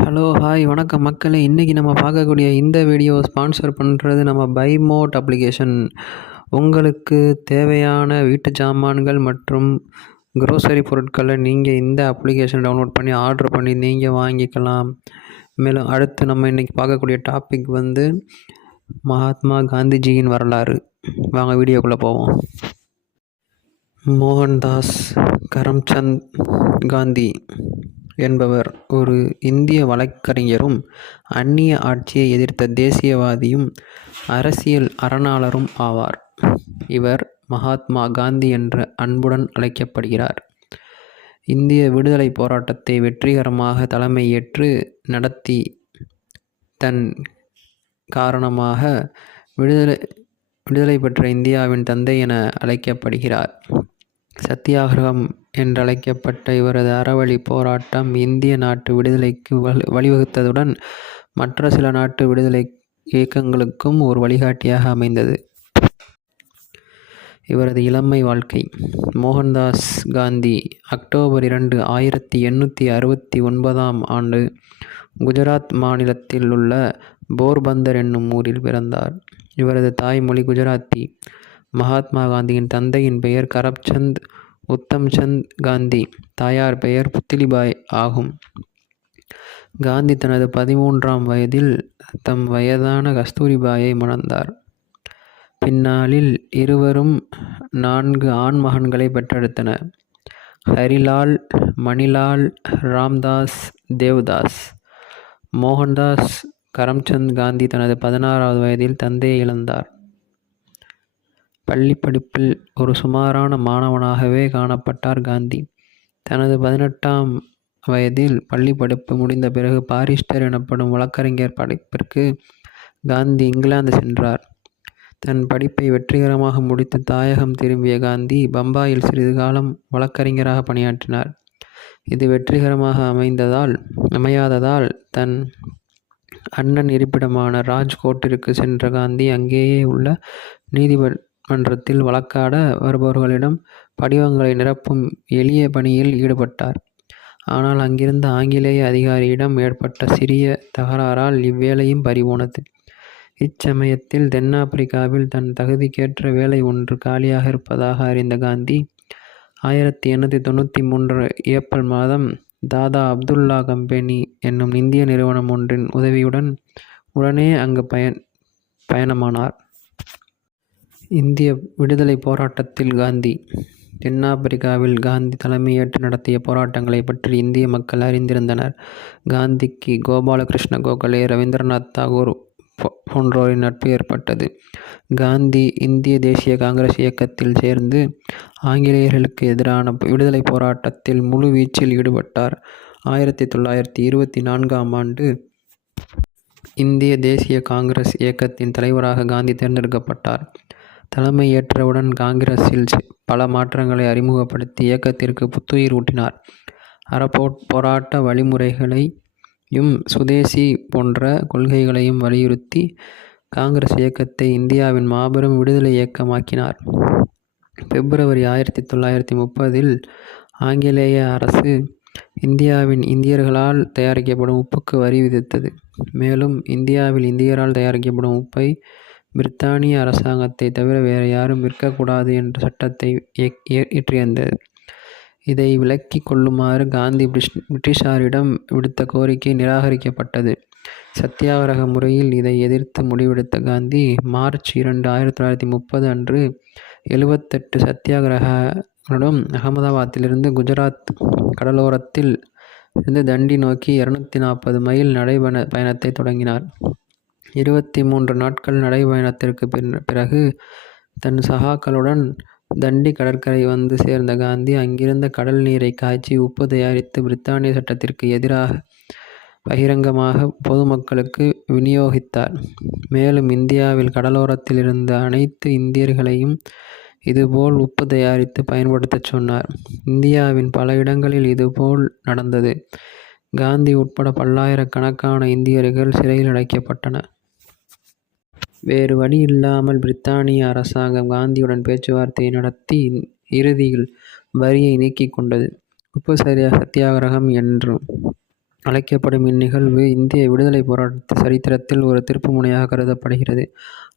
Hello, hi, வணக்கம் மக்களே. இன்றைக்கி நம்ம பார்க்கக்கூடிய இந்த வீடியோ ஸ்பான்சர் பண்ணுறது நம்ம பைமோட் அப்ளிகேஷன். உங்களுக்கு தேவையான வீட்டு சாமான்கள் மற்றும் க்ரோசரி பொருட்களை நீங்கள் இந்த அப்ளிகேஷன் டவுன்லோட் பண்ணி ஆர்டர் பண்ணி நீங்கள் வாங்கிக்கலாம். மேலும் அடுத்து நம்ம இன்றைக்கி பார்க்கக்கூடிய டாபிக் மகாத்மா காந்திஜியின் வரலாறு. வாங்க வீடியோக்குள்ளே போவோம். மோகன்தாஸ் கரம்சந்த் காந்தி என்பவர் ஒரு இந்திய வழக்கறிஞரும் அந்நிய ஆட்சியை எதிர்த்த தேசியவாதியும் அரசியல் அறனாளரும் ஆவார். இவர் மகாத்மா காந்தி என்று அன்புடன் அழைக்கப்படுகிறார். இந்திய விடுதலை போராட்டத்தை வெற்றிகரமாக தலைமையேற்று நடத்தி தன் காரணமாக விடுதலை பெற்ற இந்தியாவின் தந்தை என அழைக்கப்படுகிறார். சத்தியாகிரகம் என்றழைக்கப்பட்ட இவரது அறவழி போராட்டம் இந்திய நாட்டு விடுதலைக்கு வழிவகுத்ததுடன் மற்ற சில நாட்டு விடுதலை இயக்கங்களுக்கும் ஒரு வழிகாட்டியாக அமைந்தது. இவரது இளமை வாழ்க்கை. மோகன்தாஸ் காந்தி அக்டோபர் 2, 1869 ஆண்டு குஜராத் மாநிலத்தில் உள்ள போர்பந்தர் என்னும் ஊரில் பிறந்தார். இவரது தாய்மொழி குஜராத்தி. மகாத்மா காந்தியின் தந்தையின் பெயர் கரம்சந்த் உத்தம்சந்த் காந்தி, தாயார் பெயர் புத்லிபாய் ஆகும். காந்தி தனது 13ஆம் வயதில் தம் வயதான கஸ்தூரிபாயை மணந்தார். பின்னாளில் இருவரும் 4 ஆண் மகன்களை பெற்றெடுத்தனர். ஹரிலால், மணிலால், ராம்தாஸ், தேவ்தாஸ். மோகன்தாஸ் கரம்சந்த் காந்தி தனது 16வது வயதில் தந்தையை இழந்தார். பள்ளி படிப்பில் ஒரு சுமாரான மாணவனாகவே காணப்பட்டார் காந்தி. தனது 18ஆம் வயதில் பள்ளி படிப்பு முடிந்த பிறகு பாரிஸ்டர் எனப்படும் வழக்கறிஞர் படிப்பிற்கு காந்தி இங்கிலாந்து சென்றார். தன் படிப்பை வெற்றிகரமாக முடித்து தாயகம் திரும்பிய காந்தி பம்பாயில் சிறிது காலம் வழக்கறிஞராக பணியாற்றினார். இது வெற்றிகரமாக அமையாததால் தன் அண்ணன் இருப்பிடமான ராஜ்கோட்டிற்கு சென்ற காந்தி அங்கேயே உள்ள நீதிமன்றத்தில் வழக்காட வருபவர்களிடம் படிவங்களை நிரப்பும் எளிய பணியில் ஈடுபட்டார். ஆனால் அங்கிருந்த ஆங்கிலேய அதிகாரியிடம் ஏற்பட்ட சிறிய தகராறால் இவ்வேலையும் பறிபோனது. இச்சமயத்தில் தென்னாப்பிரிக்காவில் தன் தகுதிக்கேற்ற வேலை ஒன்று காலியாக இருப்பதாக அறிந்த காந்தி 1893 ஏப்ரல் மாதம் தாதா அப்துல்லா கம்பெனி என்னும் இந்திய நிறுவனம் ஒன்றின் உதவியுடன் உடனே அங்கு பயணமானார். இந்திய விடுதலை போராட்டத்தில் காந்தி. தென்னாப்பிரிக்காவில் காந்தி தலைமையேற்று நடத்திய போராட்டங்களை பற்றி இந்திய மக்கள் அறிந்திருந்தனர். காந்திக்கு கோபாலகிருஷ்ண கோகலே, ரவீந்திரநாத் தாகூர் போன்றோரின் நட்பு ஏற்பட்டது. காந்தி இந்திய தேசிய காங்கிரஸ் இயக்கத்தில் சேர்ந்து ஆங்கிலேயர்களுக்கு எதிரான விடுதலை போராட்டத்தில் முழு வீச்சில் ஈடுபட்டார். 1924ஆம் ஆண்டு இந்திய தேசிய காங்கிரஸ் இயக்கத்தின் தலைவராக காந்தி தேர்ந்தெடுக்கப்பட்டார். தலைமையேற்றவுடன் காங்கிரஸில் பல மாற்றங்களை அறிமுகப்படுத்தி இயக்கத்திற்கு புத்துயிர் ஊட்டினார். போராட்ட வழிமுறைகளையும் சுதேசி போன்ற கொள்கைகளையும் வலியுறுத்தி காங்கிரஸ் இயக்கத்தை இந்தியாவின் மாபெரும் விடுதலை இயக்கமாக்கினார். பிப்ரவரி 1930இல் ஆங்கிலேய அரசு இந்தியாவின் இந்தியர்களால் தயாரிக்கப்படும் உப்புக்கு வரி விதித்தது. மேலும் இந்தியாவில் இந்தியரால் தயாரிக்கப்படும் உப்பை பிரித்தானிய அரசாங்கத்தை தவிர வேறு யாரும் விற்கக்கூடாது என்ற சட்டத்தை இயற்றியது. இதை விலக்கிக் கொள்ளுமாறு காந்தி பிரிட்டிஷாரிடம் விடுத்த கோரிக்கை நிராகரிக்கப்பட்டது. சத்தியாகிரக முறையில் இதை எதிர்த்து முடிவெடுத்த காந்தி மார்ச் 2, 1930 அன்று 78 சத்தியாகிரகர்களுடன் அகமதாபாத்திலிருந்து குஜராத் கடலோரத்தில் இருந்து தண்டி நோக்கி 240 மைல் நடைபயணத்தை தொடங்கினார். 23 நாட்கள் நடைபயணத்திற்கு பிறகு தன் சகாக்களுடன் தண்டி கடற்கரை வந்து சேர்ந்த காந்தி அங்கிருந்த கடல் நீரை காய்ச்சி உப்பு தயாரித்து பிரித்தானிய சட்டத்திற்கு எதிராக பகிரங்கமாக பொதுமக்களுக்கு விநியோகித்தார். மேலும் இந்தியாவில் கடலோரத்தில் இருந்த அனைத்து இந்தியர்களையும் இதுபோல் உப்பு தயாரித்து பயன்படுத்தச் சொன்னார். இந்தியாவின் பல இடங்களில் இதுபோல் நடந்தது. காந்தி உட்பட பல்லாயிரக்கணக்கான இந்தியர்கள் சிறையில் அடைக்கப்பட்டனர். வேறு வழியில்லாமல் பிரித்தானிய அரசாங்கம் காந்தியுடன் பேச்சுவார்த்தை நடத்தி இறுதியில் வரியை நீக்கிக் கொண்டது. உப்பு சத்தியாகிரகம் என்றும் அழைக்கப்படும் இந்நிகழ்வு இந்திய விடுதலைப் போராட்ட சரித்திரத்தில் ஒரு திருப்புமுனையாக கருதப்படுகிறது.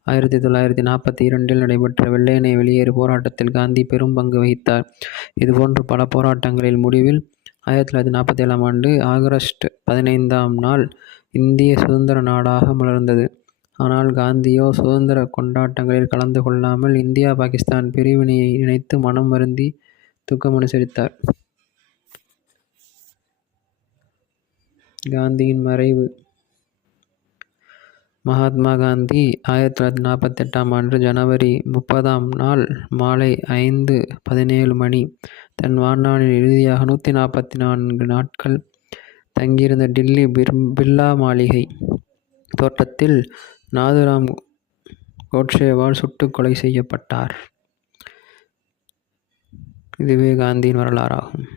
1942 நடைபெற்ற வெள்ளையனே வெளியேறு போராட்டத்தில் காந்தி பெரும் பங்கு வகித்தார். இதுபோன்ற பல போராட்டங்களின் முடிவில் 1947ஆம் ஆண்டு ஆகஸ்ட் 15ஆம் நாள் இந்திய சுதந்திர நாடாக மலர்ந்தது. ஆனால் காந்தியோ சுதந்திர கொண்டாட்டங்களில் கலந்து கொள்ளாமல் இந்தியா பாகிஸ்தான் பிரிவினையை நினைத்து மனம் வருந்தி துக்கம் அனுசரித்தார். காந்தியின் மறைவு. மகாத்மா காந்தி 1948ஆம் ஆண்டு ஜனவரி 30ஆம் நாள் மாலை 5:17 மணி தன் வாழ்நாளில் இறுதியாக 144 நாட்கள் தங்கியிருந்த டில்லி பிர்லா மாளிகை தோட்டத்தில் நாதுராம் கோட்சேவால் சுட்டுக் கொலை செய்யப்பட்டார். இதுவே காந்தியின் வரலாறாகும்.